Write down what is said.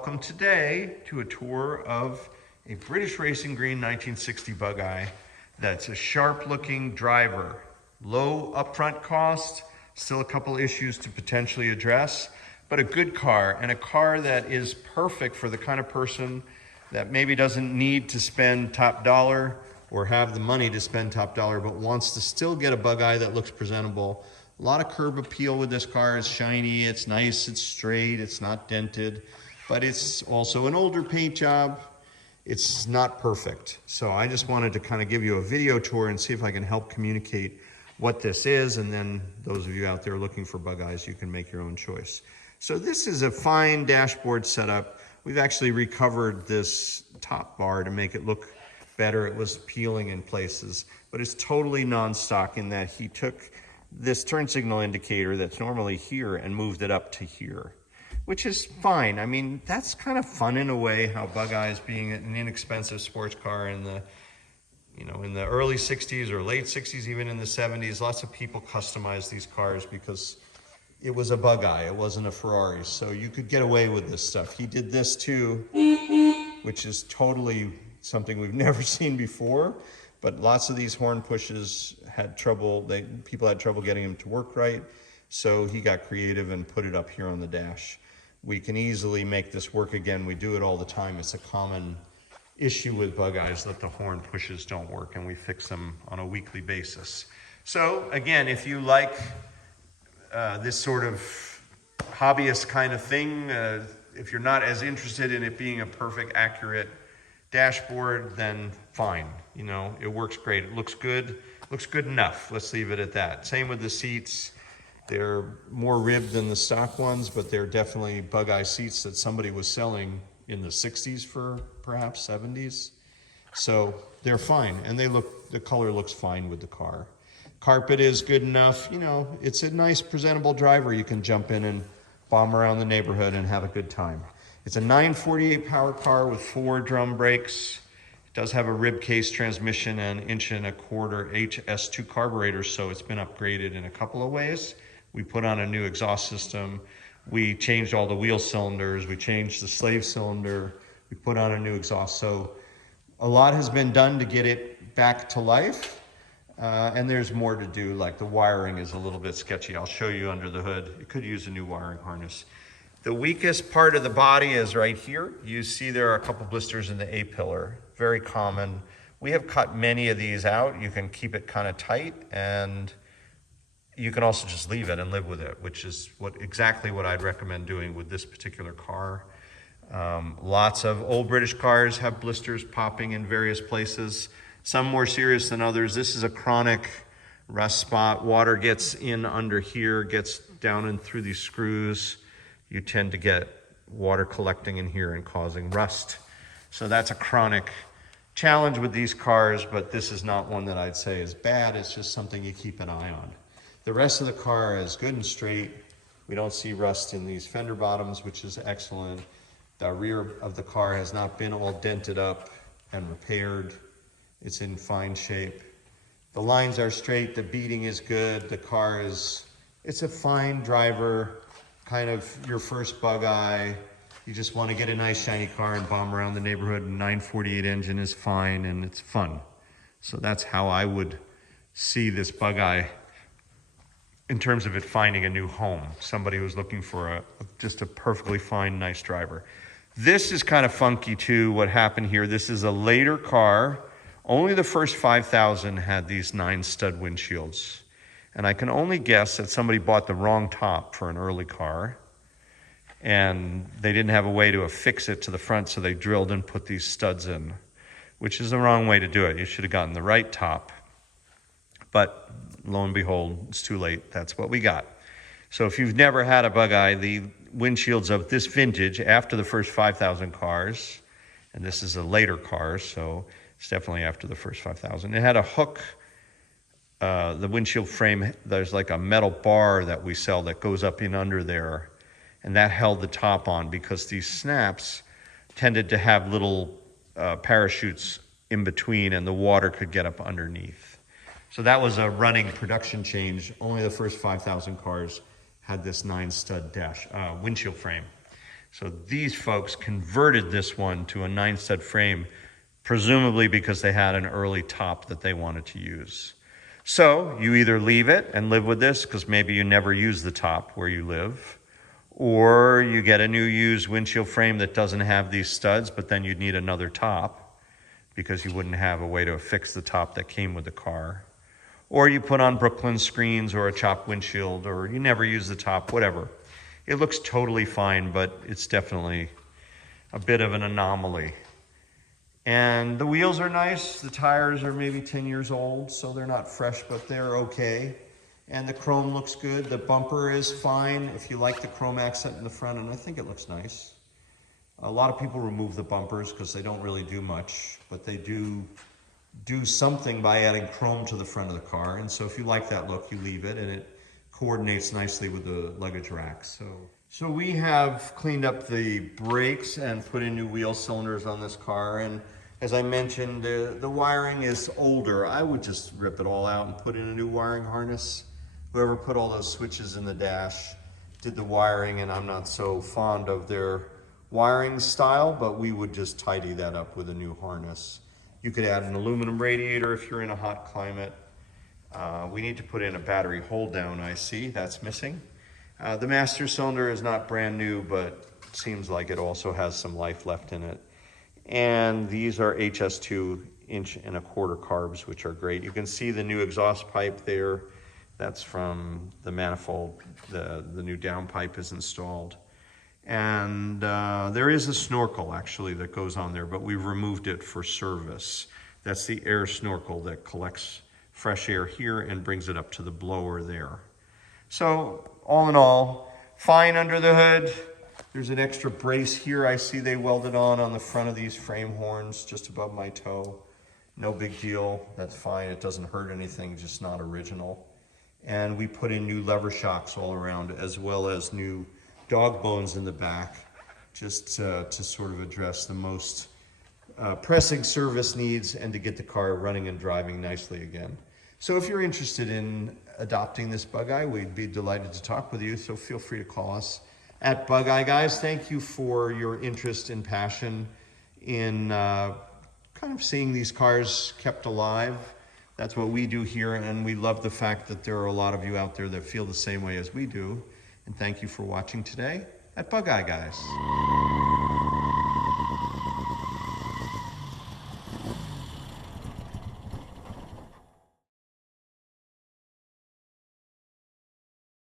welcome today to a tour of a British Racing Green 1960 Bugeye that's a sharp looking driver. Low upfront cost, still a couple issues to potentially address, but a good car, and a car that is perfect for the kind of person that maybe doesn't need to spend top dollar or have the money to spend top dollar, but wants to still get a Bugeye that looks presentable. A lot of curb appeal with this car. It's shiny, it's nice, it's straight, it's not dented, but it's also an older paint job. It's not perfect. So I just wanted to kind of give you a video tour and see if I can help communicate what this is, and then those of you out there looking for Bugeyes, you can make your own choice. So this is a fine dashboard setup. We've actually recovered this top bar to make it look better. It was peeling in places, but it's totally non-stock in that he took this turn signal indicator that's normally here and moved it up to here, which is fine. I mean, that's kind of fun in a way, how Bugeyes, being an inexpensive sports car in the, in the early 60s or late 60s, even in the 70s, lots of people customized these cars because it was a Bugeye, it wasn't a Ferrari. So you could get away with this stuff. He did this too, which is totally something we've never seen before. But lots of these horn pushes had trouble, people had trouble getting them to work right. So he got creative and put it up here on the dash. We can easily make this work again. We do it all the time. It's a common issue with Bugeyes that the horn pushes don't work, and we fix them on a weekly basis. So again, if you like this sort of hobbyist kind of thing, if you're not as interested in it being a perfect, accurate dashboard, then fine. It works great. It looks good enough. Let's leave it at that. Same with the seats. They're more ribbed than the stock ones, but they're definitely Bugeye seats that somebody was selling in the 60s for perhaps 70s. So they're fine, and the color looks fine with the car. Carpet is good enough. It's a nice presentable driver. You can jump in and bomb around the neighborhood and have a good time. It's a 948 power car with 4 drum brakes. It does have a rib case transmission and 1.25" HS2 carburetor, so it's been upgraded in a couple of ways. We put on a new exhaust system. We changed all the wheel cylinders. We changed the slave cylinder. We put on a new exhaust. So a lot has been done to get it back to life. And there's more to do, like the wiring is a little bit sketchy. I'll show you under the hood. It could use a new wiring harness. The weakest part of the body is right here. You see there are a couple blisters in the A-pillar, very common. We have cut many of these out. You can keep it kind of tight, and you can also just leave it and live with it, which is exactly what I'd recommend doing with this particular car. Lots of old British cars have blisters popping in various places, some more serious than others. This is a chronic rust spot. Water gets in under here, gets down and through these screws. You tend to get water collecting in here and causing rust. So that's a chronic challenge with these cars, but this is not one that I'd say is bad. It's just something you keep an eye on. The rest of the car is good and straight. We don't see rust in these fender bottoms, which is excellent. The rear of the car has not been all dented up and repaired. It's in fine shape. The lines are straight, the beating is good. The car it's a fine driver, kind of your first Bugeye. You just want to get a nice shiny car and bomb around the neighborhood. 948 engine is fine and it's fun. So that's how I would see this Bugeye in terms of it finding a new home. Somebody who's looking for just a perfectly fine, nice driver. This is kind of funky too, what happened here. This is a later car. Only the first 5,000 had these 9-stud windshields. And I can only guess that somebody bought the wrong top for an early car, and they didn't have a way to affix it to the front, so they drilled and put these studs in, which is the wrong way to do it. You should have gotten the right top. But lo and behold, it's too late. That's what we got. So if you've never had a Bugeye, the windshields of this vintage, after the first 5,000 cars, and this is a later car, so it's definitely after the first 5,000. It had a hook. The windshield frame, there's like a metal bar that we sell that goes up in under there, and that held the top on because these snaps tended to have little parachutes in between, and the water could get up underneath. So that was a running production change. Only the first 5,000 cars had this 9-stud windshield frame. So these folks converted this one to a 9-stud frame, presumably because they had an early top that they wanted to use. So you either leave it and live with this because maybe you never use the top where you live, or you get a new used windshield frame that doesn't have these studs, but then you'd need another top because you wouldn't have a way to fix the top that came with the car. Or you put on Brooklyn screens or a chopped windshield, or you never use the top, whatever. It looks totally fine, but it's definitely a bit of an anomaly. And the wheels are nice. The tires are maybe 10 years old, so they're not fresh, but they're okay. And the chrome looks good. The bumper is fine if you like the chrome accent in the front, and I think it looks nice. A lot of people remove the bumpers because they don't really do much, but they do something by adding chrome to the front of the car. And so if you like that look, you leave it, and it coordinates nicely with the luggage rack. So we have cleaned up the brakes and put in new wheel cylinders on this car. And as I mentioned, the wiring is older. I would just rip it all out and put in a new wiring harness. Whoever put all those switches in the dash did the wiring, and I'm not so fond of their wiring style, but we would just tidy that up with a new harness. You could add an aluminum radiator if you're in a hot climate. We need to put in a battery hold down IC, that's missing. The master cylinder is not brand new, but it seems like it also has some life left in it. And these are HS2 1.25" carbs, which are great. You can see the new exhaust pipe there. That's from the manifold. The new downpipe is installed. And there is a snorkel actually that goes on there, but we've removed it for service. That's the air snorkel that collects fresh air here and brings it up to the blower there. So all in all, fine under the hood. There's an extra brace here. I see they welded on the front of these frame horns just above my toe. No big deal, that's fine. It doesn't hurt anything, just not original. And we put in new lever shocks all around, as well as new dog bones in the back, just to sort of address the most pressing service needs and to get the car running and driving nicely again. So if you're interested in adopting this Bugeye, we'd be delighted to talk with you, so feel free to call us at Bugeye. Guys, thank you for your interest and passion in kind of seeing these cars kept alive. That's what we do here, and we love the fact that there are a lot of you out there that feel the same way as we do. And thank you for watching today at Bugeye, guys.